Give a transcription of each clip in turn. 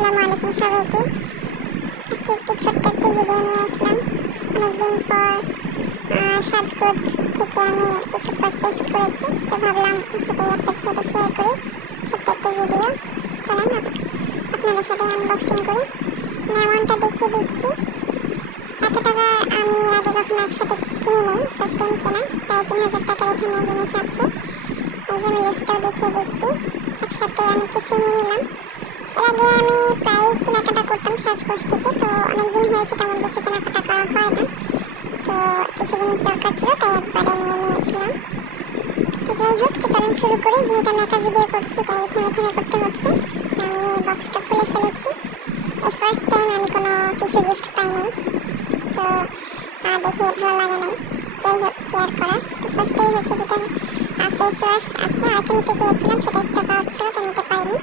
আসসালামু আলাইকুম সবাইকে। আজকে একটি ছোট্ট একটি ভিডিও নিয়ে আসলাম। অনেকদিন পর সাজগোজ থেকে আমি কিছু পারচেস করেছি, তো ভাবলাম সেটাই আপনাদের সাথে শেয়ার করি। ছোট্ট একটা ভিডিও, চলেন আপনাদের সাথে আনবক্সিং করি। অ্যামাউন্টটা দেখিয়ে দিচ্ছি। এত টাকা আমি আগে কখনো একসাথে কিনে নেই, ফার্স্ট টাইম কেনা। প্রায় 3000 টাকার এখানে জিনিস আছে। এই যে আমি লিস্টটাও দেখিয়ে দিচ্ছি। একসাথে অনেক কিছু নিয়ে নিলাম। এর আগে আমি প্রায় কেনাকাটা করতাম সাজগোজ থেকে, তো অনেকদিন হয়েছে তেমন কিছু কেনাকাটা করা হয় না। তো কিছু জিনিস দরকার ছিল, তাই একবারে নিয়ে নিয়েছিলাম। তো যাই হোক, তো চলেন শুরু করি। যেহেতু আমি একা ভিডিও করছি তাই থেমে থেমে করতে হচ্ছে। আমি বক্সটা খুলে ফেলেছি। এই ফার্স্ট টাইম আমি কোনো কিছু গিফট পাইনি, তো দেখে ভালো লাগে নাই। যাই হোক, কেয়ার করা। তো ফার্স্টেই হচ্ছে দুটো ফেস ওয়াশ আছে। আগে নিতে চেয়েছিলাম, সেটা স্টক আউট ছিল, তো নিতে পারিনি।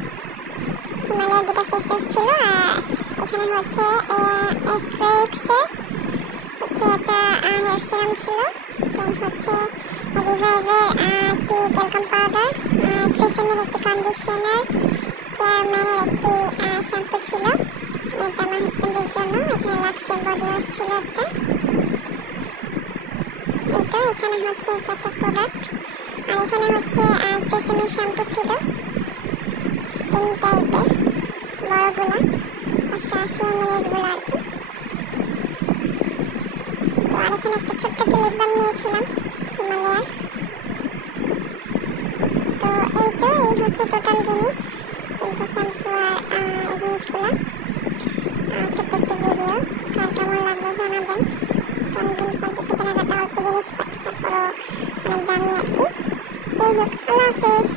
হিমালয়ের দুটো ফেস ওয়াশ ছিল। আর এখানে হচ্ছে এসপ্রেক্সের হচ্ছে একটা হেয়ার সিরাম ছিল। তো হচ্ছে রিভাইভের একটি ট্যালকাম পাউডার, ট্রেসেমের একটি কন্ডিশনার, কেয়ারম্যানের একটি শ্যাম্পু ছিল। এটা আমার হাজব্যান্ডের জন্য। এখানে লাক্সের বডি ওয়াশ ছিল একটা। এটা এখানে হচ্ছে 4টা প্রোডাক্ট। আর এখানে হচ্ছে ট্রেসেমের শ্যাম্পু ছিল 3 টাইপের, বড়গুলো 580 ml গুলো আর কি। তো আর এখানে একটা ছোট্ট লিপ বাম নিয়েছিলাম হিমালয়ার। তো এই হচ্ছে টোটাল জিনিস, 3টা শ্যাম্পু আর এই জিনিসগুলো। ছোট্ট একটি ভিডিও, কার কেমন লাগলো জানাবেন। তো অনেকদিন পর কিছু কেনাকাটা, অল্প জিনিসপত্র, তারপরও অনেক দামি আর কি। যাই হোক, আল্লাহ হাফেজ।